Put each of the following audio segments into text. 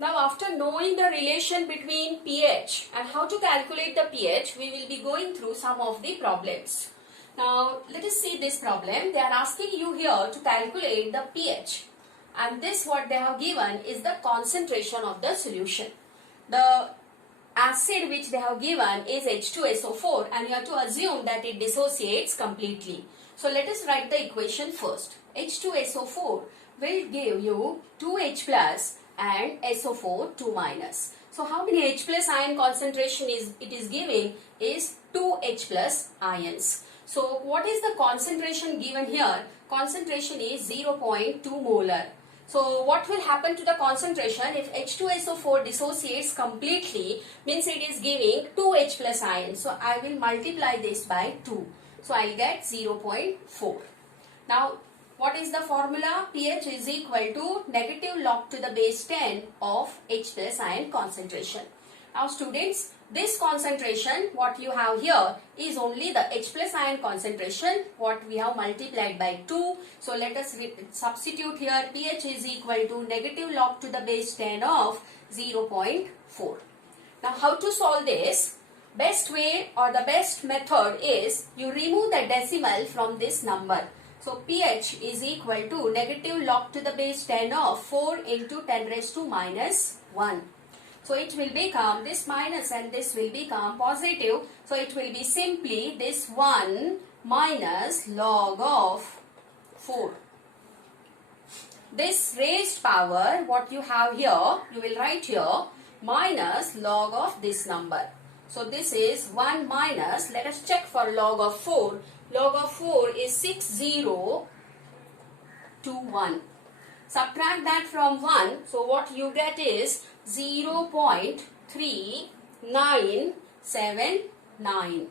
Now after knowing the relation between pH and how to calculate the pH, we will be going through some of the problems. Now let us see this problem. They are asking you here to calculate the pH, and this what they have given is the concentration of the solution. The acid which they have given is H2SO4, and you have to assume that it dissociates completely. So let us write the equation first. H2SO4 will give you 2H plus and SO4 2 minus. So how many H plus ion concentration it is giving is 2H plus ions. So what is the concentration given here? Concentration is 0.2 molar. So what will happen to the concentration if H2SO4 dissociates completely, means it is giving 2H plus ions. So I will multiply this by 2. So I will get 0.4. Now what is the formula? pH is equal to negative log to the base 10 of H plus ion concentration. Now students, this concentration what you have here is only the H plus ion concentration what we have multiplied by 2. So let us substitute here. pH is equal to negative log to the base 10 of 0.4. Now how to solve this? Best way or the best method is you remove the decimal from this number. So pH is equal to negative log to the base 10 of 4 into 10 raised to minus 1. So it will become this minus and this will become positive. So it will be simply this 1 minus log of 4. This raised power what you have here, you will write here minus log of this number. So this is 1 minus, let us check for log of 4. Log of 4 is 6021. Subtract that from 1. So what you get is 0.3979.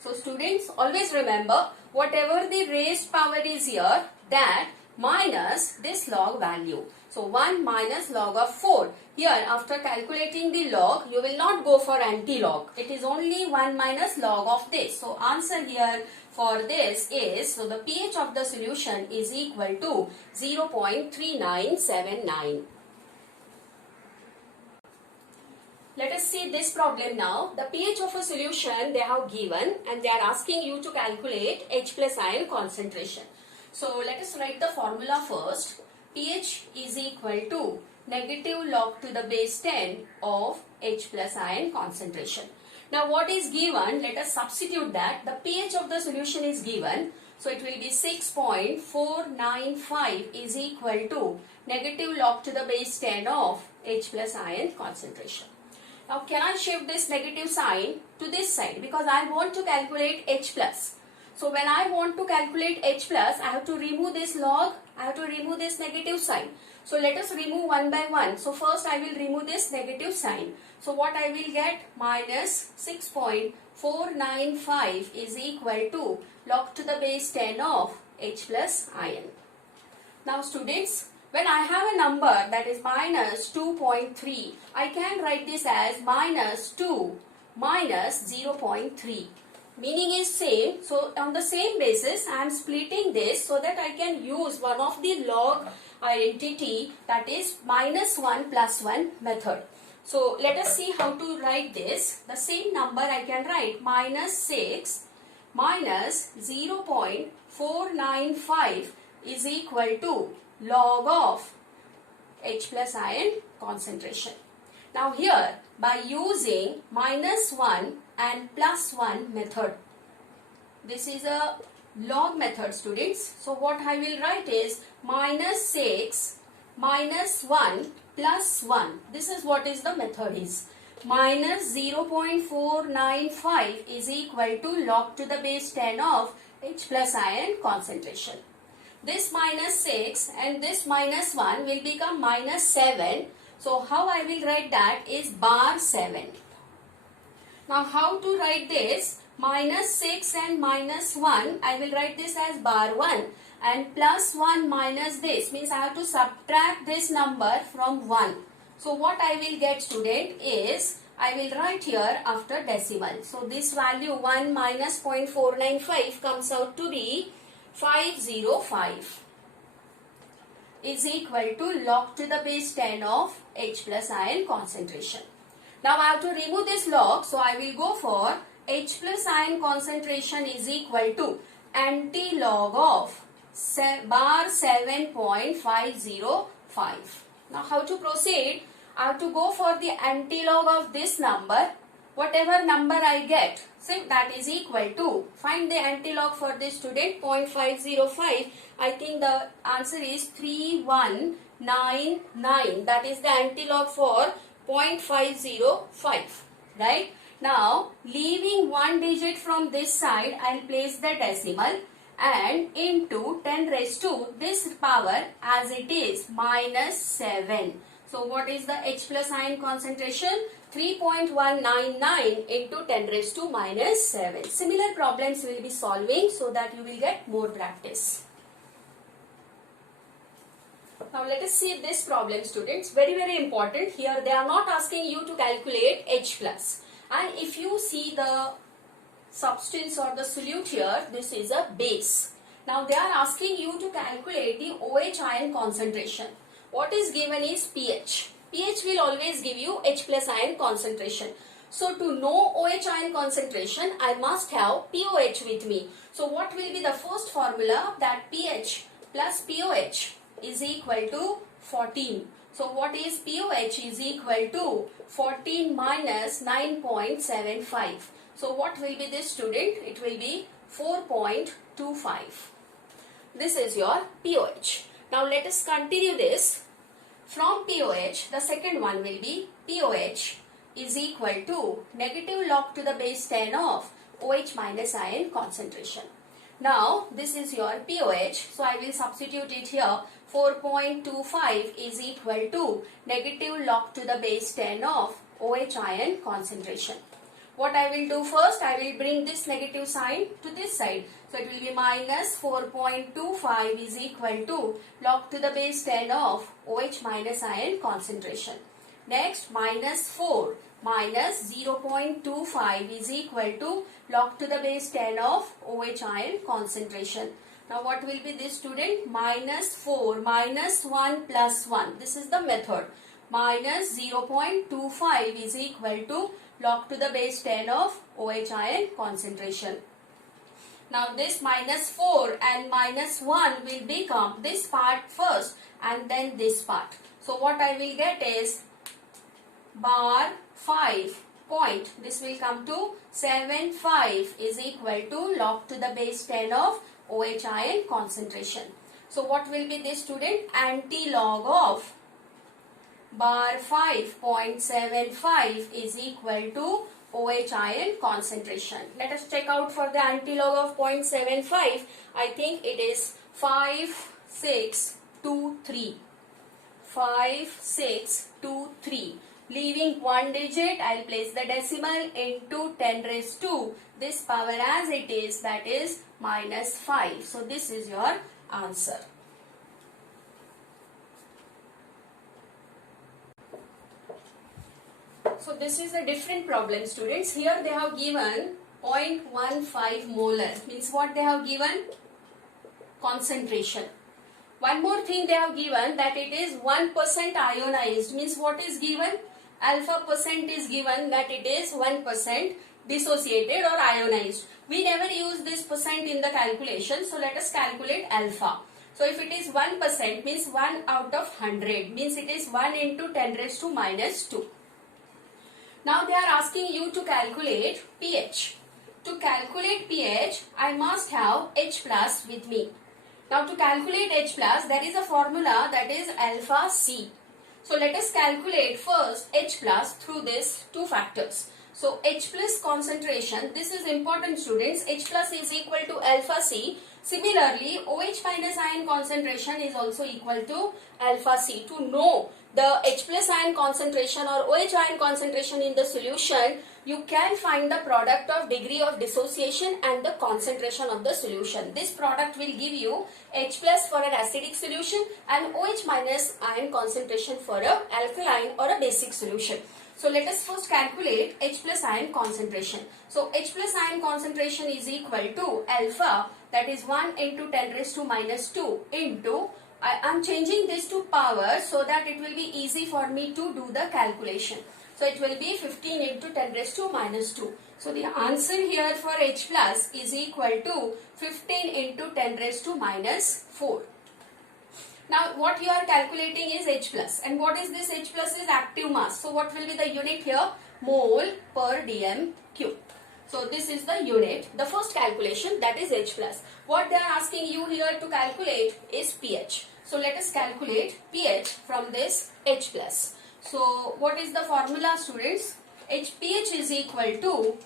So students, always remember whatever the raised power is here, that minus this log value. So 1 minus log of 4. Here after calculating the log, you will not go for anti-log. It is only 1 minus log of this. So answer here for this is, so the pH of the solution is equal to 0.3979. Let us see this problem now. The pH of a solution they have given, and they are asking you to calculate H plus ion concentration. So let us write the formula first. pH is equal to negative log to the base 10 of H plus ion concentration. Now what is given? Let us substitute that. The pH of the solution is given. So it will be 6.495 is equal to negative log to the base 10 of H plus ion concentration. Now can I shift this negative sign to this side, because I want to calculate H plus. So when I want to calculate H plus, I have to remove this log, I have to remove this negative sign. So let us remove one by one. So first I will remove this negative sign. So what I will get? Minus 6.495 is equal to log to the base 10 of H plus ion. Now students, when I have a number that is minus 2.3, I can write this as minus 2 minus 0.3. Meaning is same. So on the same basis, I am splitting this so that I can use one of the log identity, that is minus 1 plus 1 method. So let us see how to write this. The same number I can write minus 6 minus 0.495 is equal to log of H plus ion concentration. Now here, by using minus 1 and plus 1 method, this is a log method students. So what I will write is minus 6 minus 1 plus 1. This is what is the method is. Minus 0.495 is equal to log to the base 10 of H plus ion concentration. This minus 6 and this minus 1 will become minus 7. So how I will write that is bar 7. Now how to write this? Minus 6 and minus 1, I will write this as bar 1, and plus 1 minus this means I have to subtract this number from 1. So what I will get student is, I will write here after decimal. So this value 1 minus 0.495 comes out to be 505. is equal to log to the base 10 of H plus ion concentration. Now I have to remove this log, so I will go for H plus ion concentration is equal to anti-log of bar 7.505. Now how to proceed? I have to go for the anti-log of this number. Whatever number I get, so that is equal to, find the anti-log for this student, 0.505. I think the answer is 3199. That is the anti-log for 0.505. Right? Now, leaving one digit from this side, I will place the decimal and into 10 raised to this power as it is minus 7. So, what is the H plus ion concentration? 3.199 into 10 raised to minus 7. Similar problems we will be solving so that you will get more practice. Now let us see this problem, students. Very important. Here they are not asking you to calculate H plus. And if you see the substance or the solute here, this is a base. Now they are asking you to calculate the OH ion concentration. What is given is pH. pH will always give you H plus ion concentration. So to know OH ion concentration, I must have POH with me. So what will be the first formula? That pH plus POH is equal to 14. So what is POH is equal to 14 minus 9.75. So what will be this, student? It will be 4.25. This is your POH. Now let us continue this. From POH, the second one will be POH is equal to negative log to the base 10 of OH minus ion concentration. Now this is your POH, so I will substitute it here. 4.25 is equal to negative log to the base 10 of OH ion concentration. What I will do first, I will bring this negative sign to this side. So it will be minus 4.25 is equal to log to the base 10 of OH minus ion concentration. Next, minus 4 minus 0.25 is equal to log to the base 10 of OH ion concentration. Now what will be this, student? Minus 4 minus 1 plus 1. This is the method. Minus 0.25 is equal to log to the base 10 of OH ion concentration. Now this minus 4 and minus 1 will become this part first and then this part. So what I will get is bar 5 point. This will come to 75 is equal to log to the base 10 of OH ion concentration. So what will be this, student? Anti-log of bar 5.75 is equal to OH ion concentration. Let us check out for the anti-log of 0.75. I think it is 5623. 5623. Leaving one digit, I will place the decimal into 10 raised to this power as it is, that is minus 5. So this is your answer. So this is a different problem, students. Here they have given 0.15 molar. Means what they have given? Concentration. One more thing they have given, that it is 1% ionized. Means what is given? Alpha percent is given, that it is 1% dissociated or ionized. We never use this percent in the calculation. So let us calculate alpha. So if it is 1%, means 1 out of 100. Means it is 1 into 10 raised to minus 2. Now they are asking you to calculate pH. To calculate pH, I must have H plus with me. Now to calculate H plus, there is a formula, that is alpha C. So let us calculate first H plus through these two factors. So H plus concentration, this is important, students. H plus is equal to alpha C. Similarly, OH minus ion concentration is also equal to alpha C. To know the H plus ion concentration or OH ion concentration in the solution, you can find the product of degree of dissociation and the concentration of the solution. This product will give you H plus for an acidic solution and OH minus ion concentration for a alkaline or a basic solution. So let us first calculate H plus ion concentration. So H plus ion concentration is equal to alpha, that is 1 into 10 raised to minus 2 into I'm changing this to power so that it will be easy for me to do the calculation. So it will be 15 into 10 raised to minus 2. So the answer here for H plus is equal to 15 into 10 raised to minus 4. Now what you are calculating is H plus, and what is this H plus is active mass. So what will be the unit here? Mole per dm cube. So this is the unit, the first calculation, that is H plus. What they are asking you here to calculate is pH. So let us calculate pH from this H plus. So what is the formula, students? pH is equal to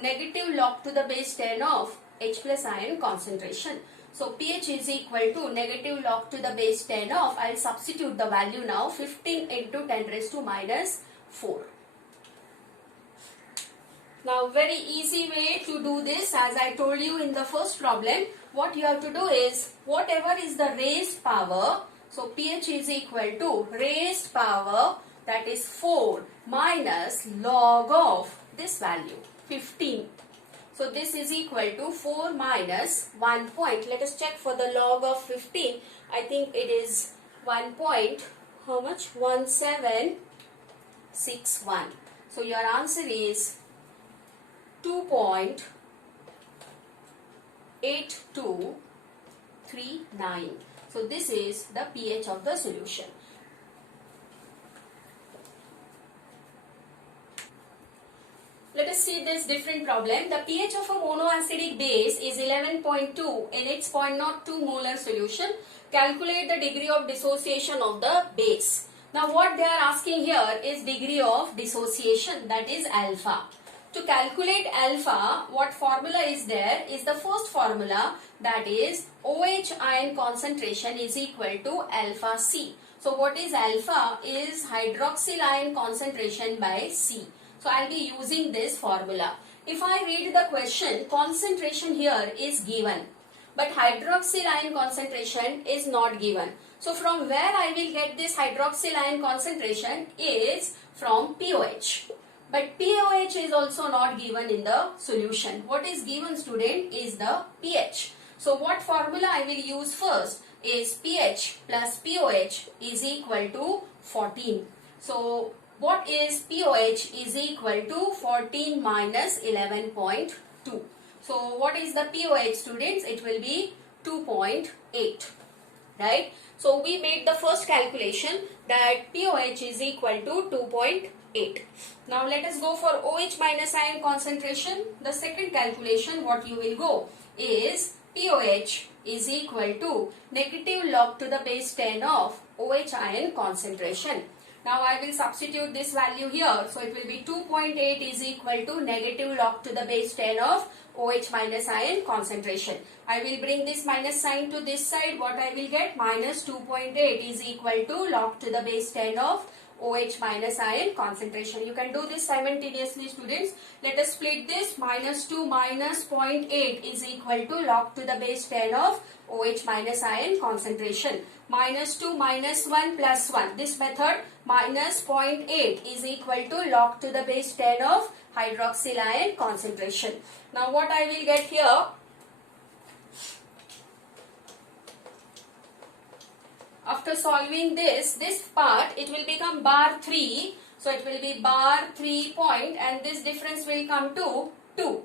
negative log to the base 10 of H plus ion concentration. So pH is equal to negative log to the base 10 of, I will substitute the value now, 15 into 10 raised to minus 4. Now very easy way to do this, as I told you in the first problem, what you have to do is, whatever is the raised power, so pH is equal to raised power, that is 4 minus log of this value 15. So this is equal to 4 minus 1 point. Let us check for the log of 15. I think it is 1 point, how much? 1761. So your answer is 2.8239. So this is the pH of the solution. Let us see this different problem. The pH of a monoacidic base is 11.2 in its 0.02 molar solution. Calculate the degree of dissociation of the base. Now what they are asking here is degree of dissociation, that is alpha. To calculate alpha, what formula is there is the first formula, that is OH ion concentration is equal to alpha C. So what is alpha is hydroxyl ion concentration by C. So I will be using this formula. If I read the question, concentration here is given, but hydroxyl ion concentration is not given. So from where I will get this hydroxyl ion concentration is from pOH. But pOH is also not given in the solution. What is given, student, is the pH. So what formula I will use first is pH plus pOH is equal to 14. So what is pOH is equal to 14 minus 11.2. So what is the pOH, students? It will be 2.8. Right? So we made the first calculation that pOH is equal to 2.8. Now let us go for OH minus ion concentration. The second calculation, what you will go is pOH is equal to negative log to the base 10 of OH ion concentration. Now I will substitute this value here. So it will be 2.8 is equal to negative log to the base 10 of OH minus ion concentration. I will bring this minus sign to this side. What I will get? Minus 2.8 is equal to log to the base 10 of OH minus ion concentration. You can do this simultaneously, students. Let us split this. Minus 2 minus 0.8 is equal to log to the base 10 of OH minus ion concentration. Minus 2 minus 1 plus 1. This method, minus 0.8 is equal to log to the base 10 of hydroxyl ion concentration. Now what I will get here? After solving this part, it will become bar 3. So it will be bar 3 point, and this difference will come to 2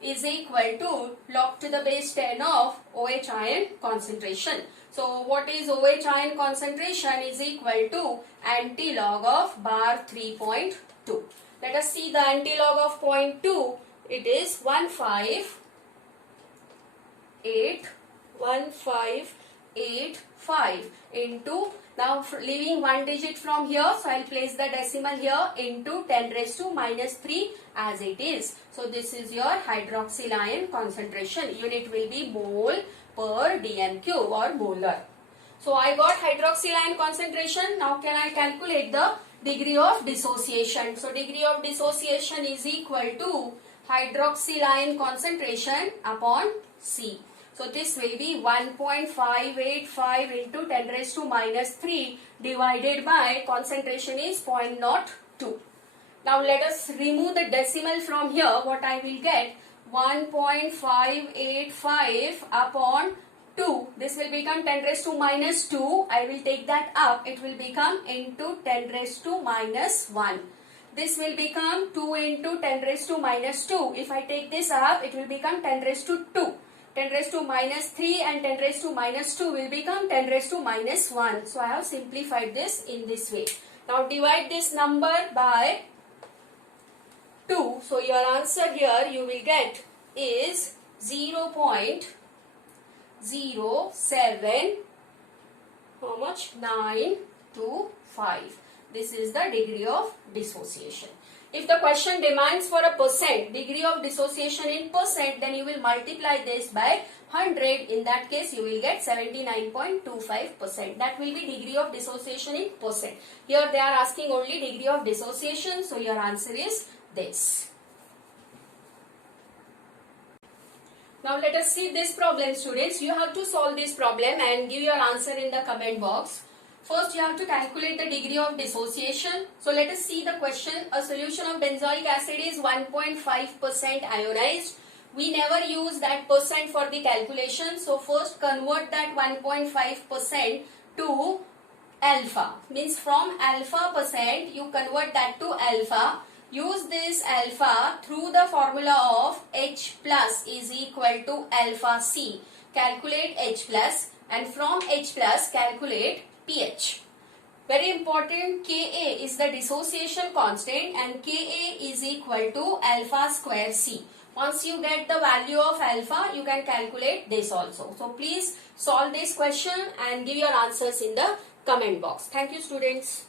is equal to log to the base 10 of OH ion concentration. So what is OH ion concentration is equal to antilog of bar 3.2. Let us see the antilog of 0.2. It is 1585 into, now leaving one digit from here, so I will place the decimal here, into 10 raised to minus 3 as it is. So this is your hydroxyl ion concentration. Unit will be mole per dm cube or molar. So I got hydroxyl ion concentration. Now can I calculate the degree of dissociation? So degree of dissociation is equal to hydroxyl ion concentration upon C. So this will be 1.585 into 10 raised to minus 3 divided by concentration is 0.02. Now let us remove the decimal from here. What I will get? 1.585 upon 2. This will become 10 raised to minus 2. I will take that up. It will become into 10 raised to minus 1. This will become 2 into 10 raised to minus 2. If I take this up, it will become 10 raised to 2. 10 raised to minus 3 and 10 raised to minus 2 will become 10 raised to minus 1. So I have simplified this in this way. Now divide this number by 2. So your answer here you will get is 0.07, how much? 925. This is the degree of dissociation. If the question demands for a percent, degree of dissociation in percent, then you will multiply this by 100. In that case, you will get 79.25%. That will be degree of dissociation in percent. Here they are asking only degree of dissociation. So your answer is this. Now let us see this problem, students. You have to solve this problem and give your answer in the comment box. First, you have to calculate the degree of dissociation. So let us see the question. A solution of benzoic acid is 1.5% ionized. We never use that percent for the calculation. So first convert that 1.5% to alpha. Means from alpha percent, you convert that to alpha. Use this alpha through the formula of H plus is equal to alpha C. Calculate H plus and from H plus calculate pH. Very important, Ka is the dissociation constant and Ka is equal to alpha square C. Once you get the value of alpha, you can calculate this also. So please solve this question and give your answers in the comment box. Thank you, students.